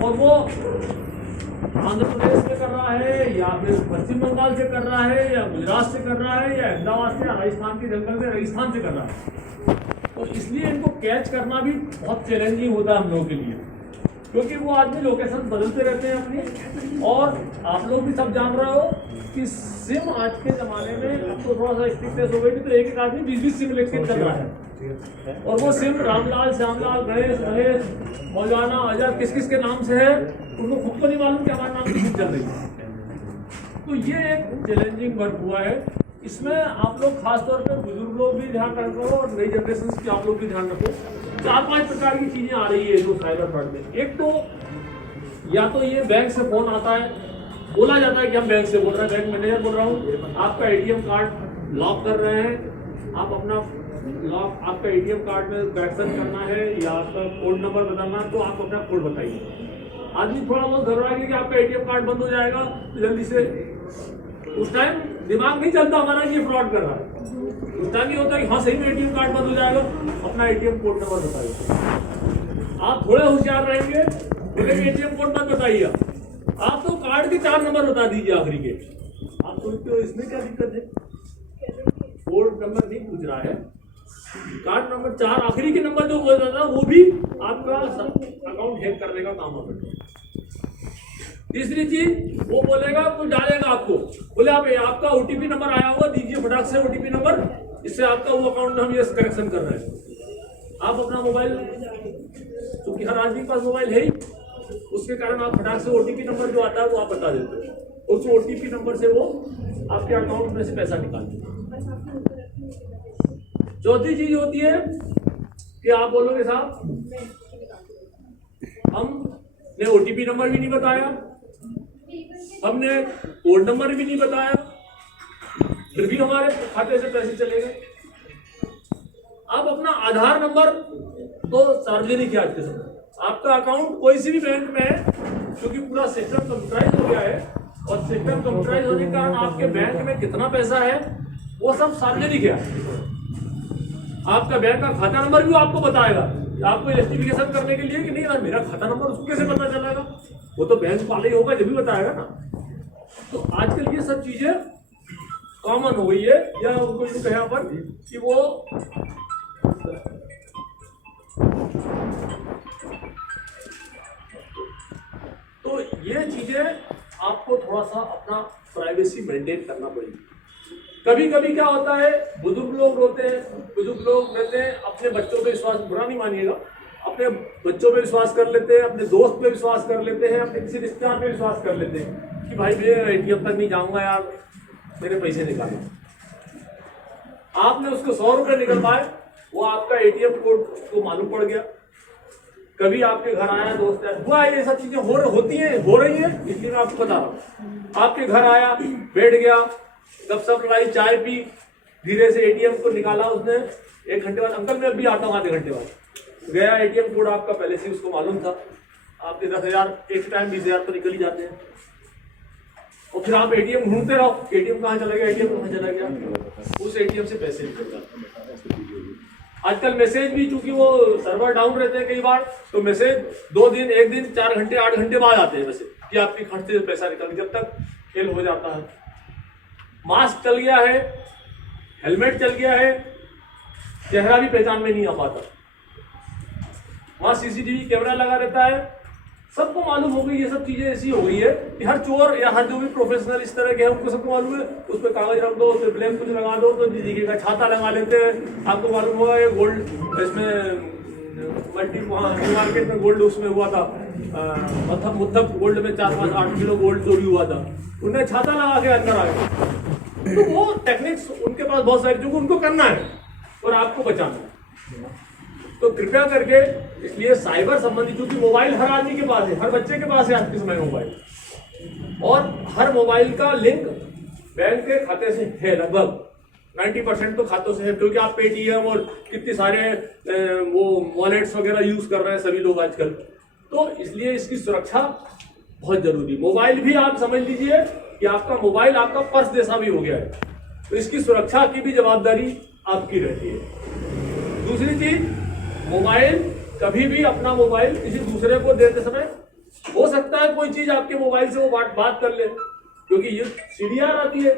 और वो आंध्र प्रदेश से कर रहा है या फिर पश्चिम बंगाल से कर रहा है या गुजरात से कर रहा है या अहमदाबाद से या राजस्थान के जंगल से राजस्थान से कर रहा है। तो इसलिए इनको कैच करना भी बहुत चैलेंजिंग होता है हम लोगों के लिए, क्योंकि वो आदमी लोकेशन बदलते रहते हैं अपनी। और आप लोग भी सब जान रहे हो कि सिम आज के ज़माने में अब तो थोड़ा सा स्ट्रिक्टनेस हो गई, तो एक आदमी 20-20 सिम लेके चल रहा है। और वो सिम रामलाल, श्यामलाल, गणेश, महेश, मौलाना, अजय किस किस के नाम से है उनको खुद को नहीं मालूम कि हमारे नाम की सिम चल रही है। तो ये एक चैलेंजिंग वर्क हुआ है। इसमें आप लोग खासतौर पे बुजुर्ग लोग भी ध्यान रखो और नई जनरेशन की आप लोग भी ध्यान रखो। 4-5 प्रकार की चीज़ें आ रही है जो साइबर फ्रॉड में। एक तो या तो ये बैंक से फोन आता है, बोला जाता है कि हम बैंक से बोल रहे हैं, बैंक मैनेजर बोल रहा हूँ, आपका एटीएम कार्ड लॉक कर रहे हैं, आप अपना लॉक, आपका एटीएम कार्ड में करेक्शन करना है या आपका कोड नंबर बताना है, तो आप अपना कोड बताइए। आदमी थोड़ा बहुत घबरा गया कि आपका एटीएम कार्ड बंद हो जाएगा, तो जल्दी से उस टाइम दिमाग नहीं चलता हमारा कि ये फ्रॉड कर रहा है। उस टाइम ये होता है कि हाँ सही में एटीएम कार्ड बंद हो जाएगा, अपना एटीएम कोड नंबर बताइए। आप थोड़े होशियार रहेंगे, बोलेंगे एटीएम कोड मत बताइए, आप तो कार्ड के 4 नंबर बता दीजिए आखिरी के। आप सोचते हो इसमें क्या दिक्कत है? कोड नंबर नहीं पूछ रहा है, कार्ड नंबर 4 आखिरी के नंबर जो बोल रहा था वो भी आपका अकाउंट हैक करने का काम होगा। तीसरी चीज वो बोलेगा, तो डालेगा आपको, बोले आप आपका ओटीपी नंबर आया होगा, दीजिए फटाक से ओटीपी नंबर, इससे आपका वो अकाउंट में हम ये करेक्शन कर रहे हैं। आप अपना मोबाइल, क्योंकि हर आदमी के पास मोबाइल है ही, उसके कारण आप फटाक से ओटीपी नंबर जो आता है वो आप बता देते हो, उस ओटीपी नंबर से वो आपके अकाउंट में से पैसा निकालते हैं। चौथी चीज होती है कि आप बोलोगे साहब हमने ओटीपी नंबर भी नहीं बताया, हमने कोड नंबर भी नहीं बताया, फिर भी हमारे खाते से पैसे चले गए। आप अपना आधार नंबर तो सार्वजनिक है आज के समय, आपका अकाउंट कोई सी भी बैंक में है, क्योंकि पूरा सिस्टम कंप्यूटराइज हो गया है, और सिस्टम कंप्यूटराइज होने के कारण आपके बैंक में कितना पैसा है वो सब सार्वजनिक है। आपका बैंक का खाता नंबर भी आपको बताएगा, आपको इन्वेस्टिगेशन करने के लिए कि नहीं यार मेरा खाता नंबर उसको कैसे पता चलेगा, वो तो बैंक वाले ही होगा जब भी बताएगा ना। तो आजकल ये सब चीजें कॉमन हो गई है, या उनको यूँ कहें अपन कि वो तो ये चीजें आपको थोड़ा सा अपना प्राइवेसी मेंटेन करना पड़ेगी। कभी कभी क्या होता है, बुजुर्ग लोग होते हैं, बुजुर्ग लोग रहते हैं, अपने बच्चों पे विश्वास, बुरा नहीं मानिएगा, अपने बच्चों पे विश्वास कर लेते हैं, अपने दोस्त पे विश्वास कर लेते हैं, अपने किसी रिश्तेदार पे विश्वास कर लेते हैं कि भाई मैं एटीएम तक नहीं जाऊंगा यार, मेरे पैसे निकालो। आपने उसको 100 रुपये निकलवाए, वो आपका एटीएम कोड को मालूम पड़ गया। कभी आपके घर आया दोस्त है, हुआ ये सब चीजें हो रही है, इसलिए मैं आपको बता रहा हूँ। आपके घर आया, बैठ गया, गपशप लगाई, चाय पी, धीरे से एटीएम को निकाला उसने, 1 घंटे बाद अंकल मैं अभी आता हूँ, आधे घंटे बाद गया, एटीएम कोड आपका पहले से उसको मालूम था, आपके 10,000 एक टाइम 20,000 तो निकल ही जाते हैं। और फिर आप एटीएम ढूंढते रहो, एटीएम कहाँ चला गया, एटीएम कहाँ चला गया, उस एटीएम से पैसे निकल जाते। आजकल मैसेज भी चूंकि वो सर्वर डाउन रहते हैं कई बार, तो मैसेज 2 दिन, 1 दिन, 4 घंटे, 8 घंटे बाद आते हैं मैसेज कि आपके खाते से पैसा निकल, जब तक फेल हो जाता है। मास्क चल गया है, हेलमेट चल गया है, चेहरा भी पहचान में नहीं आ पाता, वहां सीसीटीवी कैमरा लगा रहता है, सबको मालूम हो गई। ये सब चीजें ऐसी हो गई है कि हर चोर या हर जो भी प्रोफेशनल इस तरह के हैं उनको सबको मालूम है, उस पर कागज रख दो, उस पर ब्लैक कुछ लगा दो तो दिखेगा, छाता लगा लेते हैं। आपको मालूम होगा ये गोल्ड, इसमें मल्टी वहाँ मार्केट में गोल्ड उसमें हुआ था, मुत्थप गोल्ड में 4-5-8 किलो गोल्ड चोरी हुआ था, उन्हें छाता लगा के अंदर आ गए। तो वो टेक्निक्स उनके पास बहुत सारी, जो उनको करना है और आपको बचाना है। तो कृपया करके, इसलिए साइबर संबंधी, क्योंकि मोबाइल हर आदमी के पास है, हर बच्चे के पास है आज के समय मोबाइल, और हर मोबाइल का लिंक बैंक के खाते से है, लगभग 90% तो खातों से है, क्योंकि आप पेटीएम और कितने सारे वो वॉलेट्स वगैरह यूज कर रहे हैं सभी लोग आजकल। तो इसलिए इसकी सुरक्षा बहुत जरूरी। मोबाइल भी आप समझ लीजिए कि आपका मोबाइल आपका पर्स जैसा भी हो गया है, तो इसकी सुरक्षा की भी जवाबदारी आपकी रहती है। दूसरी चीज, मोबाइल कभी भी अपना मोबाइल किसी दूसरे को देते समय हो सकता है कोई चीज आपके मोबाइल से वो बात कर ले, क्योंकि ये सीडीआर आती है।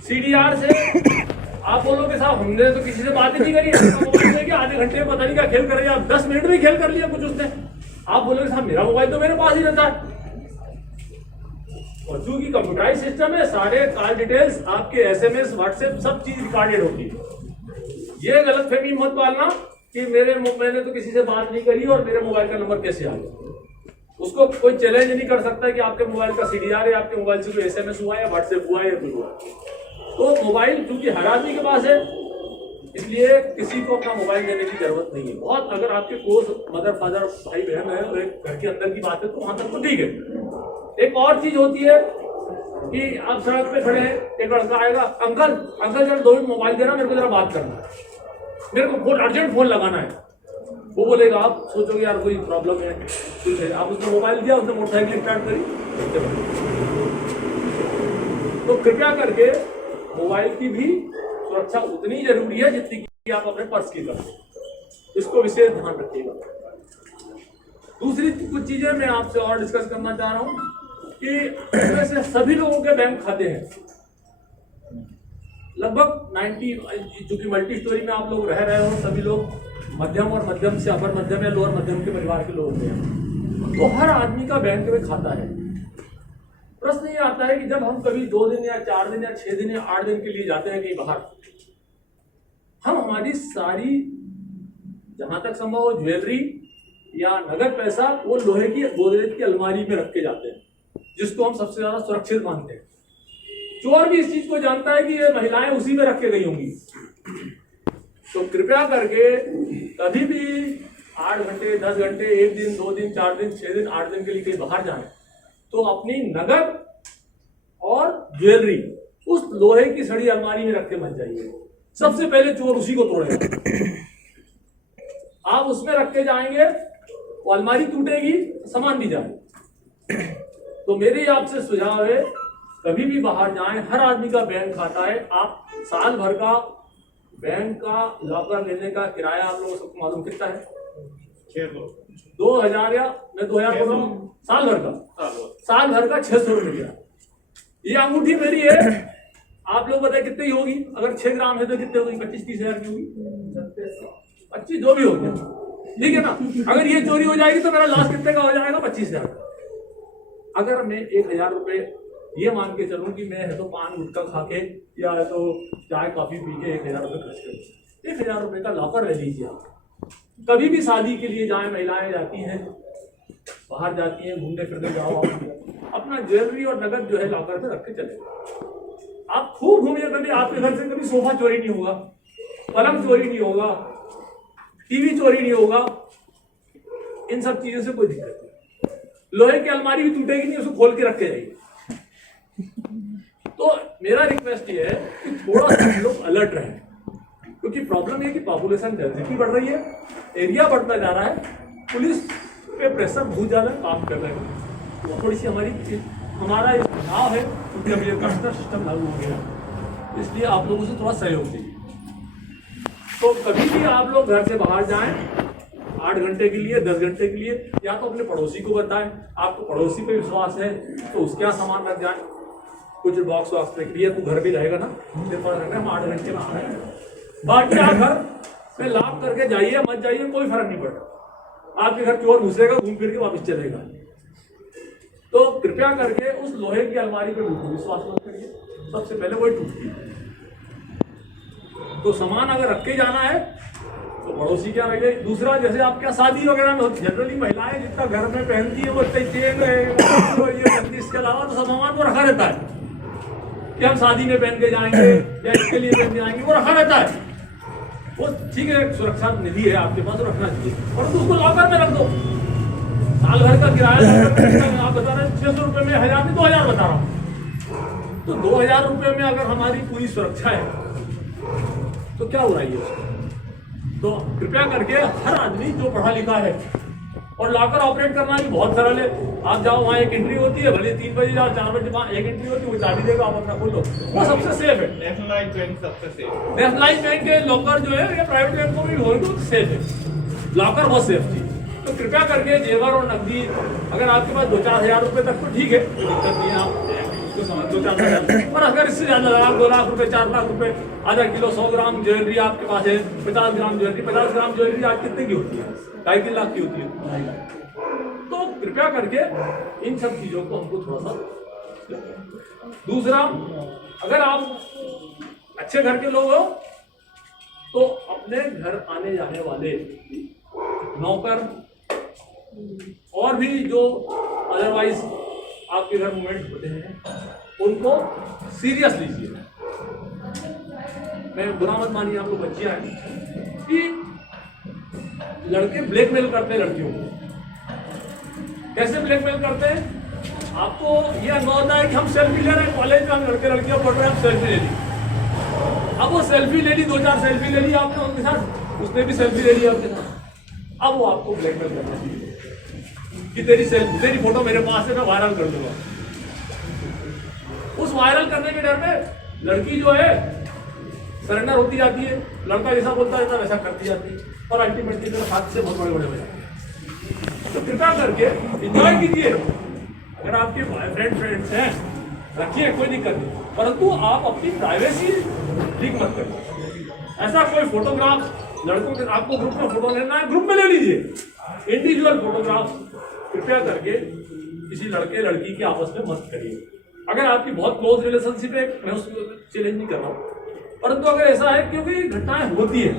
सीडीआर से आप बोलोगे साहब हमने तो किसी से बात ही नहीं करी, मोबाइल लेके आधे घंटे में पता नहीं क्या खेल कर रहे, आप 10 मिनट में खेल कर लिया कुछ उसने। आप बोलोगे साहब मेरा मोबाइल तो मेरे पास ही रहता है। और चूंकि कंप्यूटराइज सिस्टम है, सारे कॉल डिटेल्स आपके एसएमएस व्हाट्सएप सब चीज रिकॉर्डेड होती है। ये गलतफहमी मत पालना कि मैंने तो किसी से बात नहीं करी और मेरे मोबाइल का नंबर कैसे आ गया। उसको कोई चैलेंज नहीं कर सकता कि आपके मोबाइल का सीडीआर है, आपके मोबाइल से कोई एसएमएस हुआ या व्हाट्सएप हुआ या कुछ हुआ। तो मोबाइल चूंकि हर आदमी के पास है, इसलिए किसी को अपना मोबाइल देने की जरूरत नहीं है। बहुत अगर आपके क्लोज मदर फादर भाई बहन है और एक घर के अंदर की बात है तो वहां तक तो ठीक है। एक और चीज होती है कि आप सड़क पे खड़े हैं, एक लड़का आएगा, अंकल जरा 2 मिनट मोबाइल देना, मेरे को जरा बात करना है, मेरे को फोन अर्जेंट फोन लगाना है। वो बोलेगा, आप सोचोगे यार कोई प्रॉब्लम है कुछ है, आप उसने मोबाइल दिया, उसने मोटरसाइकिल स्टार्ट करी। तो कृपया करके मोबाइल की भी सुरक्षा उतनी जरूरी है जितनी कि आप अपने पर्स की करते हैं। इसको विशेष ध्यान रखिएगा। दूसरी कुछ चीजें मैं आपसे और डिस्कस करना चाह रहा हूं कि वैसे सभी लोगों के बैंक खाते हैं, लगभग 90, चूंकि मल्टी स्टोरी में आप लोग रह रहे हो, सभी लोग मध्यम और मध्यम से अपर मध्यम या लोअर मध्यम के परिवार के लोग हैं, तो हर आदमी का बैंक में खाता है। प्रश्न ये आता है कि जब हम कभी 2 दिन या 4 दिन या 6 दिन या 8 दिन के लिए जाते हैं कहीं बाहर, हम हमारी सारी जहां तक संभव हो ज्वेलरी या नगद पैसा वो लोहे की गोदरेज की अलमारी में रख के जाते हैं, जिसको हम सबसे ज्यादा सुरक्षित मानते हैं। चोर भी इस चीज को जानता है कि ये महिलाएं उसी में रख के गई होंगी। तो कृपया करके कभी भी 8 घंटे 10 घंटे 1 दिन 2 दिन 4 दिन 6 दिन 8 दिन के लिए कहीं बाहर जाएं तो अपनी नगद और ज्वेलरी उस लोहे की सड़ी अलमारी में रख के मत जाइए। सबसे पहले चोर उसी को तोड़ेगा। आप उसमें रख के जाएंगे, वो अलमारी टूटेगी, सामान भी जाए। तो मेरी आपसे सुझाव है, कभी भी बाहर जाएं, हर आदमी का बैंक खाता है। आप साल भर का बैंक का लॉकर लेने का किराया आप लोगों को मालूम कितना है? 2000 या मैं 2000 बोल रहा हूँ, साल भर का 600 रुपया। ये अंगूठी मेरी है, आप लोग बताए कितनी होगी? अगर 6 ग्राम है तो कितने होगी? 25-30 हजार की होगी, 25 जो भी होगी, ठीक है ना। अगर ये चोरी हो जाएगी तो मेरा लॉस कितने का हो जाएगा? 25,000 का। अगर मैं 1000 रुपये ये मान के चलूं कि मैं है तो पान गुटखा खा के या तो चाय कॉफी पी के 1000 रुपये खर्च करूँ, 1000 रुपये का लॉकर ले लीजिए। आप कभी भी शादी के लिए जाएं, महिलाएं जाती हैं बाहर, जाती हैं घूमने फिरने, जाओ अपना ज्वेलरी और नगद जो है लॉकर पे रख के चले। आप खूब घूमिए, कभी आपके घर से कभी सोफा चोरी नहीं होगा, पलंग चोरी नहीं होगा, टीवी चोरी नहीं होगा, इन सब चीजों से कोई दिक्कत नहीं। लोहे की अलमारी भी टूटेगी नहीं, उसको खोल के रख के जाइए। तो मेरा रिक्वेस्ट ये है कि थोड़ा सा लोग अलर्ट रहें, क्योंकि प्रॉब्लम ये कि पॉपुलेशन डेंसिटी बढ़ रही है, एरिया बढ़ता जा रहा है, पुलिस पे प्रेशर बहुत ज्यादा काम कर रहे हैं। तो थोड़ी सी हमारा एक सुझाव है, क्योंकि अभी कस्टम सिस्टम लागू हो गया, इसलिए आप लोगों से थोड़ा सहयोग चाहिए। तो कभी भी आप लोग घर से बाहर जाएं 8 घंटे के लिए, 10 घंटे के लिए, या तो अपने पड़ोसी को बताएं, आपको पड़ोसी पे विश्वास है तो उसके यहाँ सामान रख जाए, कुछ बॉक्स वॉक्स रख लिया, तो घर भी रहेगा ना, हम 8 घंटे में आ रहे हैं। बाकी आप घर में लॉक करके जाइए, मत जाइए, कोई फर्क नहीं पड़ता। आपके घर चोर घुसेगा, घूम फिर के वापस चलेगा। तो कृपया करके उस लोहे की अलमारी पे बिल्कुल विश्वास मत करिए, सबसे पहले वही टूटती है। तो सामान अगर रख के जाना है तो पड़ोसी क्या रह गई। दूसरा, जैसे आपके शादी वगैरह में जनरली महिलाएं जितना घर में पहनती है वो चेन है, इसके अलावा तो सब सामान वो रखा रहता है कि हम शादी में पहन के जाएंगे या इसके लिए पहन के जाएंगे, वो रखा रहता है। वो ठीक है, सुरक्षा निधि है आपके पास, तो रखना चाहिए, और उसको लॉकर में रख दो। साल भर का किराया आप बता रहे हैं 600 रुपये में, 1000 में 2000 बता रहा हूँ, तो 2000 रुपये में अगर हमारी पूरी सुरक्षा है तो क्या उड़ाइए उसको। तो कृपया करके हर आदमी जो पढ़ा लिखा है और लॉकर ऑपरेट करना भी बहुत सरल है। आप जाओ, वहाँ एक एंट्री होती है, भले 3 बजे जाओ 4 बजे, वहाँ एक एंट्री होती है, वो चाबी देगा, आप अपना खोलो, वो सबसे सेफ है। नेशनलाइज बैंक सबसे सेफ। नेशनलाइज बैंक के लॉकर जो है या प्राइवेट बैंक को भी होंगे तो सेफ है, लॉकर बहुत सेफ चीज। तो कृपया करके जेवर और नकदी, अगर आपके पास 2-4 हज़ार रुपए तक तो ठीक है, कोई दिक्कत नहीं है, आप तो समझ 2-4 हज़ार, पर अगर इससे ज्यादा 1-2 लाख रुपए, 4 लाख रुपए, आधा किलो 100 ग्राम ज्वेलरी आपके पास है, 50 ग्राम ज्वेलरी, 50 ग्राम ज्वेलरी आज कितने की होती है? 2.5-3 लाख की होती है, 2.5 लाख। तो कृपया करके इन सब चीजों को हमको थोड़ा सा। दूसरा, अगर आप अच्छे घर के लोग हो तो अपने घर आने जाने वाले नौकर और भी जो अदरवाइज आपके घर मूवमेंट होते हैं उनको सीरियस लीजिए। मैं बुरा मत मानिए, आप लोग बच्चियां हैं कि लड़के ब्लैकमेल करते हैं लड़कियों को। कैसे ब्लैकमेल करते हैं? आपको ये अनुभव होता है कि हम सेल्फी ले रहे हैं कॉलेज में, हम लड़के लड़कियां पढ़ रहे हैं, हम सेल्फी ले ली। अब वो सेल्फी ले ली, 2-4 सेल्फी ले ली आपने उनके साथ, उसने भी सेल्फी ले ली आपके साथ। अब वो आपको ब्लैकमेल करना चाहिए कि तेरी फोटो मेरे पास है, मैं वायरल कर दूंगा। उस वायरल करने के डर में लड़की जो है सरेंडर होती जाती है, लड़का जैसा बोलता है वैसा करती जाती है, और अल्टीमेटली मेरे हाथ से बहुत बड़े हो जाते हैं। तो कृपया करके एंजॉय कीजिए। अगर आपके फ्रेंड्स हैं, रखिए, कोई दिक्कत नहीं, परंतु आप अपनी प्राइवेसी लीक मत करिए। ऐसा कोई फोटोग्राफ लड़कों के, आपको ग्रुप में फोटो लेना है, ग्रुप में ले लीजिए। इंडिविजुअल फोटोग्राफ कृपया करके किसी लड़के लड़की के आपस में मत करिए। अगर आपकी बहुत क्लोज रिलेशनशिप है, मैं उसको चैलेंज नहीं कर रहा हूँ, परंतु अगर ऐसा है, क्योंकि घटनाएं होती है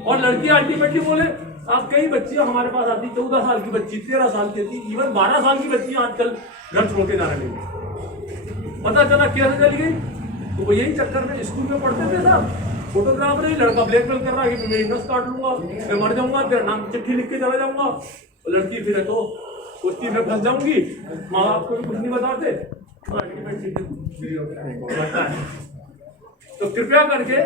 और लड़की अल्टीमेटली बोले, आप कई बच्चियां हमारे पास आती, 14 साल की बच्ची, 13 साल की थी, इवन 12 साल की बच्चियां आजकल घर छोड़ के जाने लगी। पता चला कैसे चली गई? तो वो यही चक्कर में स्कूल में पढ़ते थे साहब, फोटोग्राफर ही लड़का ब्लैकमेल कर रहा है कि मैं नस काट लूंगा, मैं मर जाऊंगा, तेरा नाम चिट्ठी लिख के चला जाऊंगा। और लड़की फिर है तो कुश्ती में फंस जाऊंगी, माँ बाप को भी कुछ नहीं बताते, तो कृपया करके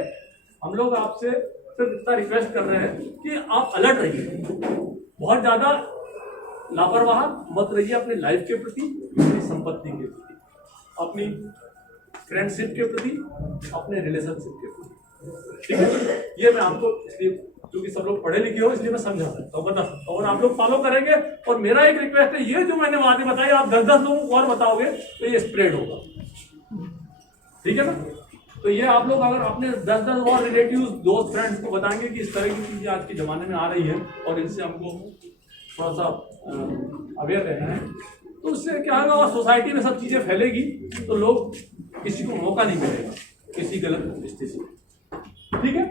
हम लोग आपसे सिर्फ इतना रिक्वेस्ट कर रहे हैं कि आप अलर्ट रहिए, बहुत ज्यादा लापरवाह मत रहिए अपने लाइफ के प्रति, अपनी संपत्ति के प्रति, अपनी फ्रेंडशिप के प्रति, अपने रिलेशनशिप के प्रति। ठीक है, ये मैं आपको इसलिए, क्योंकि सब लोग पढ़े लिखे हो इसलिए मैं समझा सकता हूँ, बता सकता हूँ, और आप लोग फॉलो करेंगे। और मेरा एक रिक्वेस्ट है, ये जो मैंने बातें बताई आप 10-10 लोगों को और बताओगे तो ये स्प्रेड होगा, ठीक है ना? तो ये आप लोग अगर अपने 10-10 और रिलेटिव्स, दोस्त, फ्रेंड्स को बताएंगे कि इस तरह की चीजें आज के जमाने में आ रही है और इनसे हमको थोड़ा सा अवेयर रहना है, तो उससे क्या होगा, सोसाइटी में सब चीजें फैलेगी तो लोग, किसी को मौका नहीं मिलेगा किसी गलत स्थिति से। ठीक है।